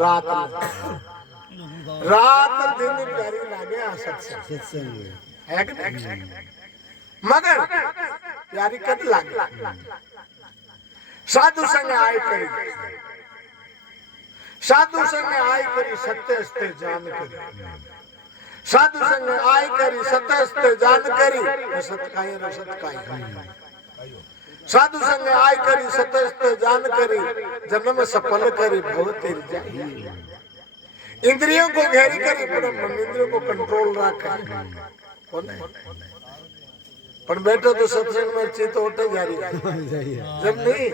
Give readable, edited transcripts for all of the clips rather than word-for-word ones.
रात रात दिन प्यारी लागे आ सत्संग है कि नहीं? मगर प्यारी कद लागे साधु संग आय करी, साधु संग आय करी सत्य अस्ते जान करी, साधु संग आय करी सत्य अस्ते जान करी रसत काई रसत काई, साधु संग आय करी सत्य अस्ते जान करी जन्म सफल करी भव तेरी जाई। इंद्रियों को घेरी करी पर मन इंद्रियों को कंट्रोल रखा कौन है? पर बैठो तो सत्संग में चित्त उठे जा रही है जब नहीं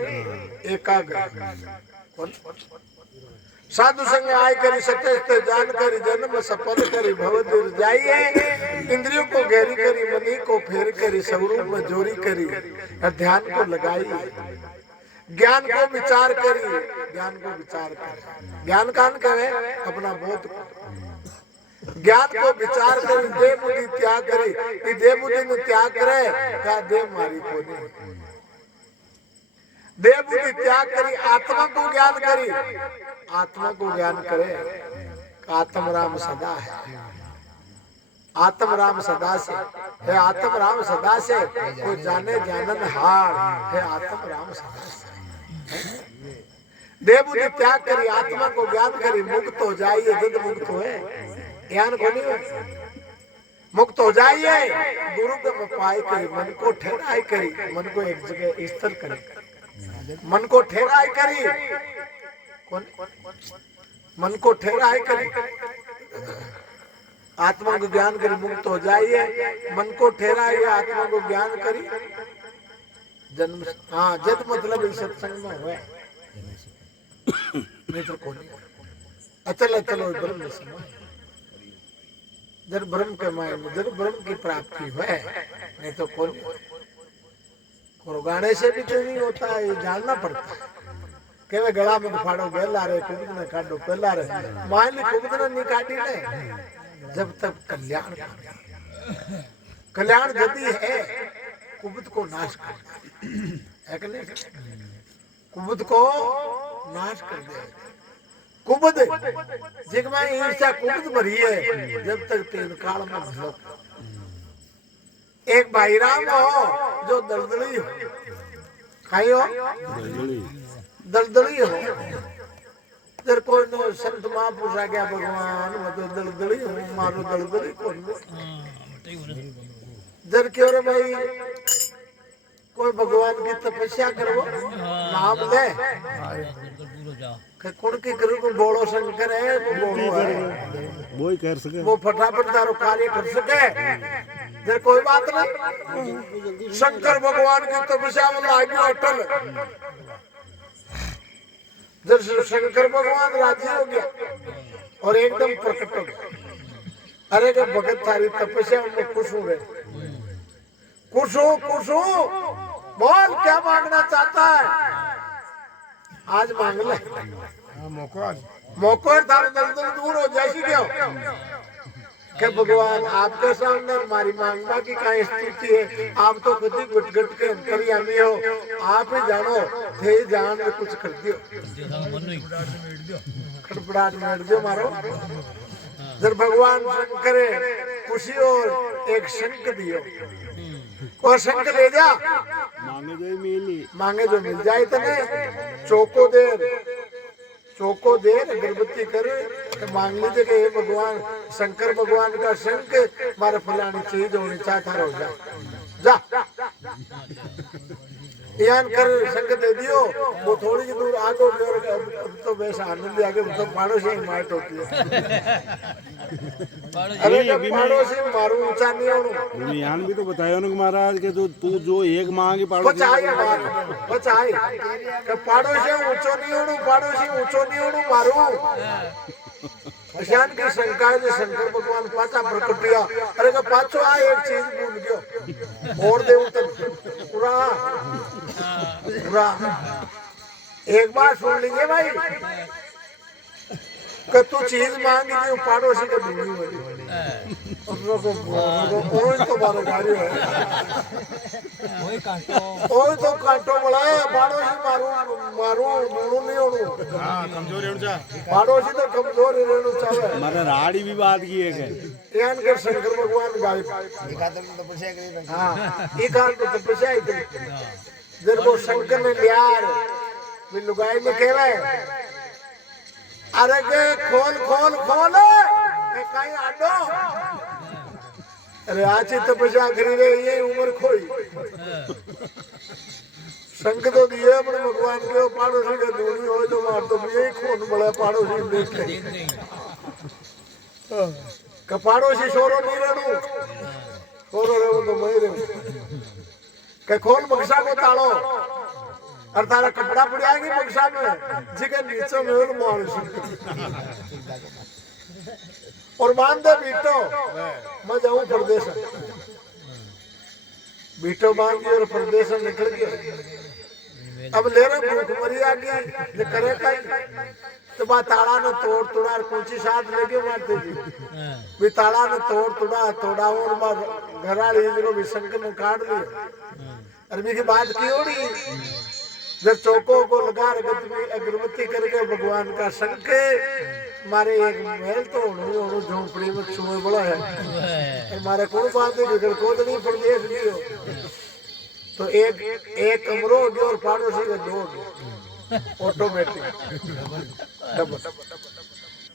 एकाग्र कौन? साधु संग आय करी सत्य जान करी जन्म सफल करी भव दूर जाइए। इंद्रियों को घेरी करी मनी को फेर करी स्वरूप में जोरी करी और ध्यान को लगाई, ज्ञान को विचार करी, ज्ञान को विचार करी, ज्ञान कान कहे अपना बोध, ज्ञान को विचार करी देह बुद्धि त्याग करी, कि देह बुद्धि में त्याग करे का देह मारी को नहीं, देह बुद्धि त्याग करी आत्मा को ज्ञान करी, आत्मा को ज्ञान करे आत्म राम सदा है, आत्म राम सदा से है, आत्म राम सदा से कोई जाने जानन हार है, आत्म राम सदा से देव बुद्धि त्याग करी आत्मा को ज्ञान करी मुक्त हो जाइए। जब मुक्त हुए ज्ञान को नहीं हुए मुक्त हो जाइए, गुरु को पाए करी मन को ठहराई करी, मन को एक जगह स्थिर करे, मन को ठहराई करी कौन? मन को ठहराई करी आत्मा को ज्ञान करी मुक्त हो जाइए, मन को ठहराइए आत्मा को ज्ञान करी जन्म। हाँ जद मतलब इस सत्संग में हुए नहीं तो कौन? अचल चलो ब्रह्म समय जब ब्रह्म के मायने में जब ब्रह्म की प्राप्ति हुए नहीं तो कौन? गाने से भी तो नहीं होता है, ये जानना पड़ता है। केवे गला में फाड़ो बेला रे कुबद ने काटो पेला रे मान ली कुबद ने नहीं काटी ने जब तक कल्याण कल्याण यदि है कुबद को नाश कर है कि नहीं? कुबद को नाश कर दे। कुबद जिगमा ईर्ष्या कुबद भरी है जब तक तीन काल में भलो। एक भाई राम हो जो दलदली हो, खाई हो दलदली हो, जर कोई ने संत महापुरुष आ गया भगवान मतलब दलदली हो मारो दलदली कौन? जर क्यों रे भाई कोई भगवान की तपस्या करो नाम ले कौन की करो को बोलो शंकर है वो बोलो है वो ही कर सके, वो फटाफट तारो कार्य कर सके। जर कोई बात नहीं शंकर भगवान की तपस्या में लागी अटल, जब शंकर भगवान राजी हो गया और एकदम प्रकट हो गया, अरे जब भगत थारी तपस्या में खुश हो गए, खुश हो बोल क्या मांगना चाहता है आज मांग ले। मौको थारे दलदल दूर हो जैसी क्यों कि भगवान आपके सामने हमारी मांगना की कहीं स्थिति है, आप तो खुद ही गुट के अंतर्यामी हो, आप ही जानो थे जान में कुछ कर दियो खड़पड़ाहट मेट दो मारो। जब भगवान शंकर खुशी और एक शंख दियो और शंख ले जा मांगे जो मिल जाए तने चौको देर अगरबत्ती करे तो मांग लीजिए कि हे भगवान शंकर भगवान का शंख मारे फलानी चीज होनी चाहता हो जा यान कर शंख दे दियो। वो थोड़ी सी दूर आगे अब तो वैसा आनंद आगे तो पड़ोसी ही मार होती है। अरे जब पड़ोसी मारू ऊंचा नहीं होनू यान भी तो बताया ना महाराज के तू जो एक मांगी पड़ोसी बचाए पड़ोसी ऊंचो नहीं होनू मारू अशान की शंका है जो शंकर भगवान पाचा प्रकट किया। अरे का पाचो आ एक चीज भूल गयो और दे उतर पूरा एक बार सुन लीजिए भाई कि तू चीज मांगी थी पड़ोसी को दूंगी ओए तो मारो गाड़ी है ओए तो कांटो मलाई पाड़ोसी मारू मारू नूनू नहीं होणू हां कमजोर रेणु चा पाड़ोसी तो कमजोर रेणु चाहे मारे राड़ी भी बात की है के यान के शंकर भगवान गाय एकादम तो तपस्या करी हां एकांत तो तपस्या ही करी जब वो शंकर ने लियार भी लुगाई में कहवे अरे के खोल खोल खोल के काई आडो अरे आची तपस्या करी रे ये उम्र खोई संग तो दिए अपने भगवान के पाड़ोसी के दूरी हो जो मार तो यही खून बड़ा पाड़ोसी देख के का पाड़ोसी सोरो नहीं रहू सोरो रहू तो मैं रहू के खोल बक्सा को तालो और तारा कपड़ा पड़ियागी बक्सा में जिके नीचे में और मार और बांध दे बीटो मैं जाऊं प्रदेश बीटो बांध दिया और प्रदेश निकल गया अब ले रहे भूख मरी आ गई ये करे कहीं तो बा ताला ने तोड़ तोड़ा कुंची साथ लेके मारते जी भी ताला ने तोड़ तोड़ा तोड़ा और बा घराड़ी जो भी शंकर ने काट दिया अरबी की बात की हो रही जब चौकों को लगा अगरबत्ती करके भगवान का शंके मारे एक महल तो होनो झोंपड़ी में छुए बड़ा है मारे कौन बात है बिगड़ को नहीं प्रदेश लियो तो एक कमरो हो गया और पड़ोसी का दो हो गया ऑटोमेटिक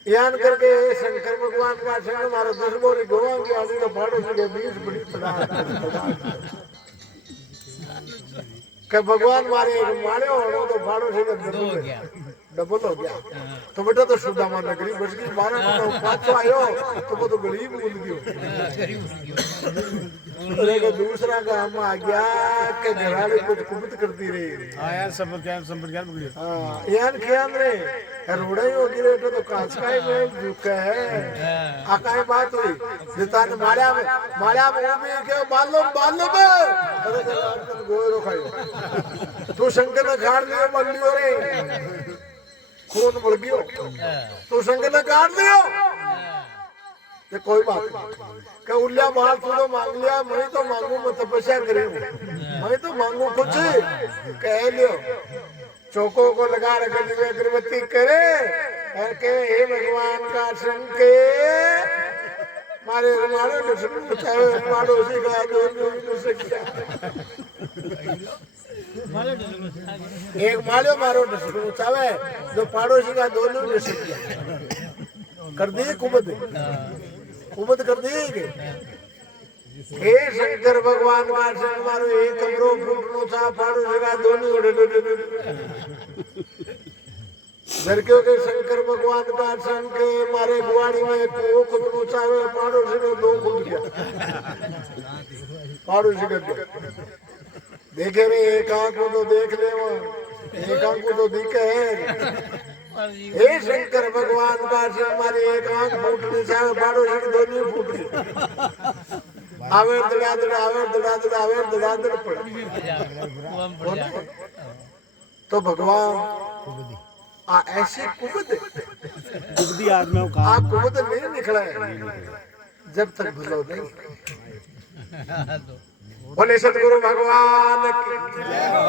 यान करके शंकर भगवान का संग मारा 10 बोरी गोवा के आदमी का पड़ोसी के 20 बड़ी पड़ा के भगवान मारे एक मारे हो तो पड़ोसी का डबल हो गया तो बेटा तो सुदामा नगरी बच गई 12 पांचों आयो तो वो तो गरीब भूल गयो अरे का दूसरा काम आ गया के घराड़ी कुछ कुबत करती रही हां यार संपर्क पकड़ियो हां यार क्या रे रोड़ा ही होगी रे तो कांच का में झुका है आकाई बात हुई जिता ने मारा में भी के मालूम अरे गोरो खायो तू शंकर ने गाड़ लियो मर लियो रे खून बढ़ गयो तू शंकर ने गाड़ लियो ये कोई बात नहीं क्या उल्ला बाल तू तो मांग लिया मैं तो मांगू मैं तपस्या करी मैं तो मांगू कुछ कह लियो चौकों को लगा रखे दिव्य अगरबत्ती करे के हे भगवान का शंके मारे मारो बचाओ मारो उसी का दो से क्या एक मालो मारो बचावे जो पड़ोसी का दोनों ने किया कर दी कुबत कर दी हे शंकर भगवान का संग मारो एक कमरो फूटनो था पड़ोसी का दोनों लड़कियों के शंकर भगवान का संग के मारे बुआड़ी में को खुदनो चाहे पड़ोसी ने 2 खुद गया पड़ोसी का देखे रे एक आंख को तो देख ले वो एक आंख को तो दिखे है हे शंकर भगवान का हमारे एक आंख फूटने से पड़ोसी की दोनों फूट गई आवे दड़ा पड़ तो भगवान आ ऐसी कुबदी आदमी को आ कुबद नहीं निकला है जब तक भलो नहीं बोले सतगुरु भगवान की जय हो।